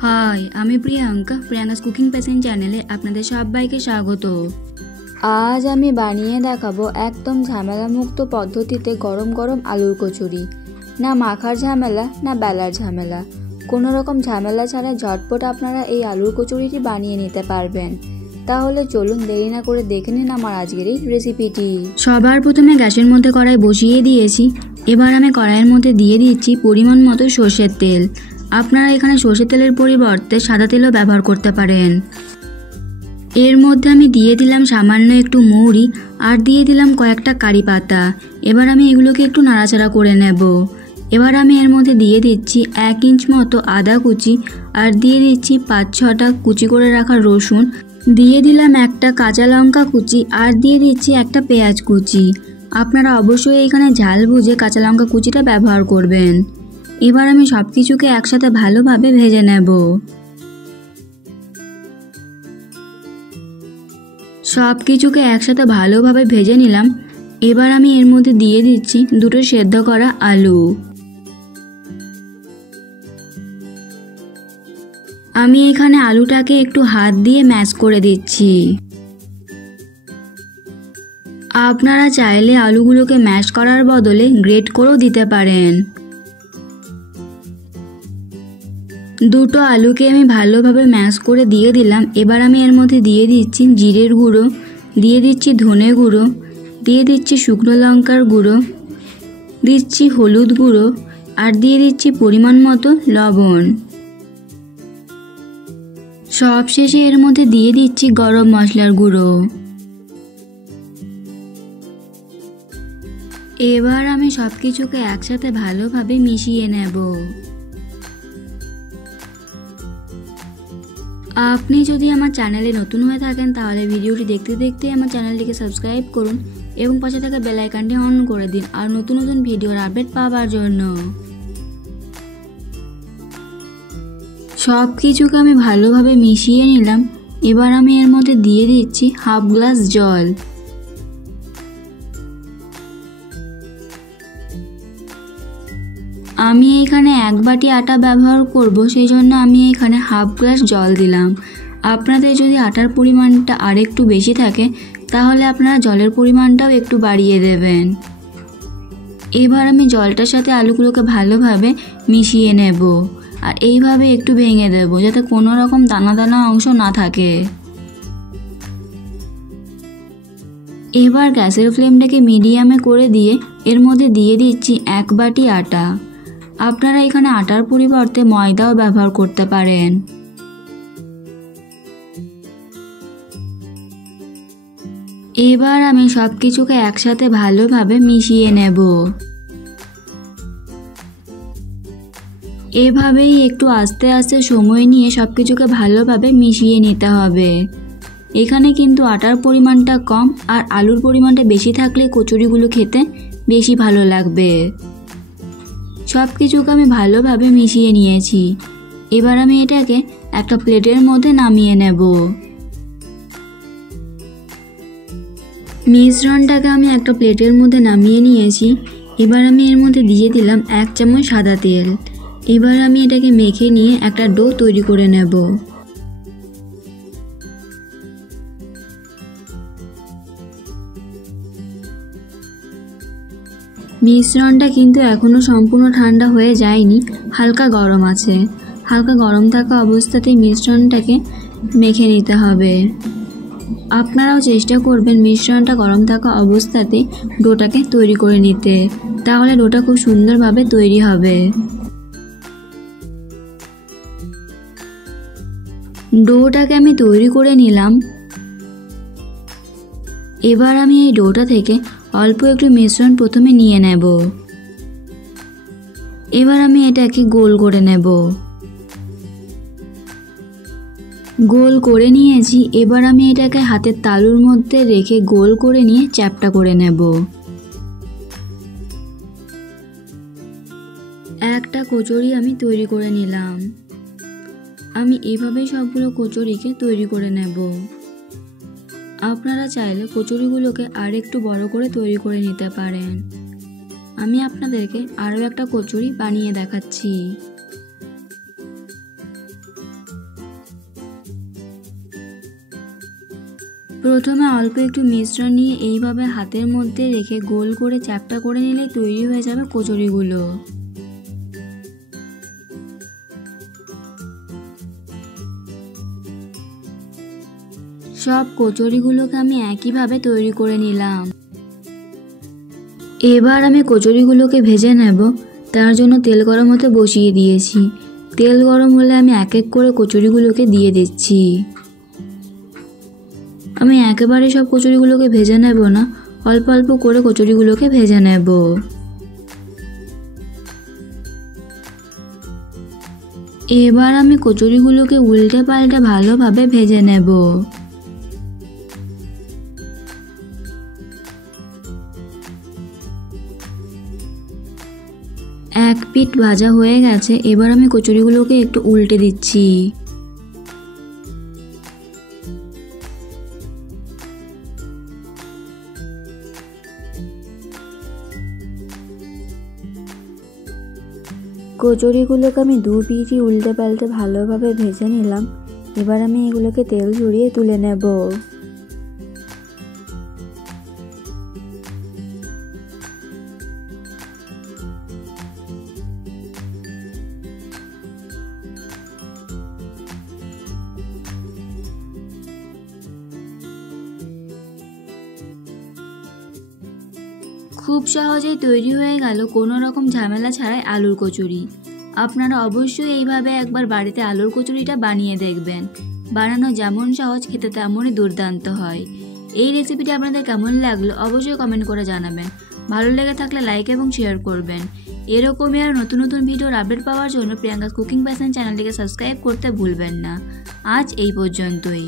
High, আমি Priyanka's cooking passion চ্যানেলে আপনাদের সবাইকে স্বাগত। আজ আমি বানিয়ে দেখাবো একদম ঝামেলামুক্ত পদ্ধতিতে গরম গরম আলুর কচুরি। না মাখার ঝামেলা, না বেলার ঝামেলা, কোনো রকম ঝামেলা ছাড়া ঝটপট আপনারা এই আলুর কচুরিটি বানিয়ে নিতে পারবেন। তাহলে চলুন দেরি না করে দেখে নিন আমার আজকের এই রেসিপিটি। সবার প্রথমে গ্যাসের মধ্যে কড়াই বসিয়ে দিয়েছি। এবার আমি কড়াইয়ের মধ্যে দিয়ে দিচ্ছি পরিমাণ মতো সর্ষের তেল। আপনারা এখানে সর্ষের তেলের পরিবর্তে সাদা তেলও ব্যবহার করতে পারেন। এর মধ্যে আমি দিয়ে দিলাম সামান্য একটু মৌরি আর দিয়ে দিলাম কয়েকটা কারি পাতা। এবার আমি এগুলোকে একটু নাড়াচাড়া করে নেব। এবার আমি এর মধ্যে দিয়ে দিচ্ছি 1 ইঞ্চ মতো আদা কুচি আর দিয়ে দিচ্ছি 5-6টা কুচি করে রাখা রসুন, দিয়ে দিলাম একটা কাঁচা লঙ্কা কুচি আর দিয়ে দিচ্ছি একটা পেঁয়াজ কুচি। আপনারা অবশ্যই এখানে ঝাল বুঝে কাঁচা লঙ্কা কুচিটা ব্যবহার করবেন। এবার আমি সব কিছুকে একসাথে ভালোভাবে ভেজে নেব। সব কিছুকে একসাথে ভালোভাবে ভেজে নিলাম। এবার আমি এর মধ্যে দিয়ে দিচ্ছি 2টো সেদ্ধ করা আলু। আমি এখানে আলুটাকে একটু হাত দিয়ে ম্যাশ করে দিচ্ছি। আপনারা চাইলে আলুগুলোকে ম্যাশ করার বদলে গ্রেট করেও দিতে পারেন। 2টো আলুকে আমি ভালোভাবে ম্যাশ করে দিয়ে দিলাম। এবার আমি এর মধ্যে দিয়ে দিচ্ছি জিরের গুঁড়ো, দিয়ে দিচ্ছি ধনে গুঁড়ো, দিয়ে দিচ্ছি শুকনো লঙ্কার গুঁড়ো, দিচ্ছি হলুদ গুঁড়ো আর দিয়ে দিচ্ছি পরিমাণ মতো লবণ। সবশেষে এর মধ্যে দিয়ে দিচ্ছি গরম মশলার গুঁড়ো। এবার আমি সব কিছুকে একসাথে ভালোভাবে মিশিয়ে নেব। আপনি যদি আমার চ্যানেলে নতুন হয়ে থাকেন তাহলে ভিডিওটি দেখতে দেখতে আমার চ্যানেলটিকে সাবস্ক্রাইব করুন এবং পাশে থাকা বেল আইকনটি অন করে দিন আর নতুন নতুন ভিডিওর আপডেট পাওয়ার জন্য। সব কিছুকে আমি ভালোভাবে মিশিয়ে নিলাম। এবার আমি এর মধ্যে দিয়ে দিচ্ছি 1/2 গ্লাস জল। আমি এখানে 1 বাটি আটা ব্যবহার করব, সেই জন্য আমি এখানে 1/2 গ্লাস জল দিলাম। আপনাদের যদি আটার পরিমাণটা আরেকটু বেশি থাকে তাহলে আপনারা জলের পরিমাণটাও একটু বাড়িয়ে দেবেন। এবার আমি জলটার সাথে আলুগুলোকে ভালোভাবে মিশিয়ে নেব আর এইভাবে একটু ভেঙে দেব যাতে কোনো রকম দানা দানা অংশ না থাকে। এবার গ্যাসের ফ্লেমটাকে মিডিয়ামে করে দিয়ে এর মধ্যে দিয়ে দিচ্ছি 1 বাটি আটা। আপনারা এখানে আটার পরিবর্তে ময়দাও ব্যবহার করতে পারেন। এবার আমি সব কিছুকে একসাথে ভালোভাবে মিশিয়ে নেব। এভাবেই একটু আস্তে আস্তে সময় নিয়ে সব কিছুকে ভালোভাবে মিশিয়ে নিতে হবে। এখানে কিন্তু আটার পরিমাণটা কম আর আলুর পরিমাণটা বেশি থাকলে কচুরিগুলো খেতে বেশি ভালো লাগবে। সব কিছুকে আমি ভালোভাবে মিশিয়ে নিয়েছি। এবার আমি এটাকে একটা প্লেটের মধ্যে নামিয়ে নেব। মিশ্রণটাকে আমি একটা প্লেটের মধ্যে নামিয়ে নিয়েছি। এবার আমি এর মধ্যে দিয়ে দিলাম 1 চামচ সাদা তেল। এবার আমি এটাকে মেখে নিয়ে একটা ডো তৈরি করে নেব। মিশ্রণটা কিন্তু এখনো সম্পূর্ণ ঠান্ডা হয়ে যায়নি, হালকা গরম আছে। হালকা গরম থাকা অবস্থাতেই মিশ্রণটাকে মেখে নিতে হবে। আপনারাও চেষ্টা করবেন মিশ্রণটা গরম থাকা অবস্থাতে ডোটাকে তৈরি করে নিতে, তাহলে ডোটা খুব সুন্দরভাবে তৈরি হবে। ডোটাকে আমি তৈরি করে নিলাম। এবার আমি এই ডোটা থেকে অল্প একটু মিশ্রণ প্রথমে নিয়ে নেব। এবার আমি এটাকে গোল করে নেব। গোল করে নিয়েছি। এবার আমি এটাকে হাতের তালুর মধ্যে রেখে গোল করে নিয়ে চ্যাপ্টা করে নেব। একটা কচুরি আমি তৈরি করে নিলাম। আমি এভাবেই সবগুলো কচুরিকে তৈরি করে নেব। আপনারা চাইলে কচুরিগুলোকে আর একটু বড় করে তৈরি করে নিতে পারেন। আমি আপনাদেরকে আরও একটা কচুরি বানিয়ে দেখাচ্ছি। প্রথমে অল্প একটু মিশ্রণ নিয়ে এইভাবে হাতের মধ্যে রেখে গোল করে চ্যাপ্টা করে নিলে তৈরি হয়ে যাবে কচুরিগুলো। সব কচুরিগুলোকে আমি একইভাবে তৈরি করে নিলাম। এবার আমি কচুরিগুলোকে ভেজে নেব। তার জন্য তেল গরম হতে বসিয়ে দিয়েছি। তেল গরম হলে আমি এক এক করে কচুরিগুলোকে দিয়ে দিচ্ছি। আমি একেবারে সব কচুরিগুলোকে ভেজে নেব না, অল্প অল্প করে কচুরিগুলোকে ভেজে নেব। এবার আমি কচুরিগুলোকে উল্টে পাল্টে ভালোভাবে ভেজে নেব। এক পিঠ ভাজা হয়ে গেছে, এবার আমি কচুরিগুলোকে একটু উল্টে দিচ্ছি। কচুরিগুলোকে আমি দু পিঠই উল্টে পাল্টে ভালোভাবে ভেজে নিলাম। এবার আমি এগুলোকে তেল ঝরিয়ে তুলে নেব। খুব সহজেই তৈরি হয়ে গেল কোনো রকম ঝামেলা ছাড়াই আলুর কচুরি। আপনারা অবশ্যই এইভাবে একবার বাড়িতে আলুর কচুরিটা বানিয়ে দেখবেন। বানানো যেমন সহজ, খেতে তেমনই দুর্দান্ত হয়। এই রেসিপিটি আপনাদের কেমন লাগলো অবশ্যই কমেন্ট করে জানাবেন। ভালো লেগে থাকলে লাইক এবং শেয়ার করবেন। এরকমই আর নতুন নতুন ভিডিওর আপডেট পাওয়ার জন্য প্রিয়াঙ্কা কুকিং প্যাশন চ্যানেলটিকে সাবস্ক্রাইব করতে ভুলবেন না। আজ এই পর্যন্তই।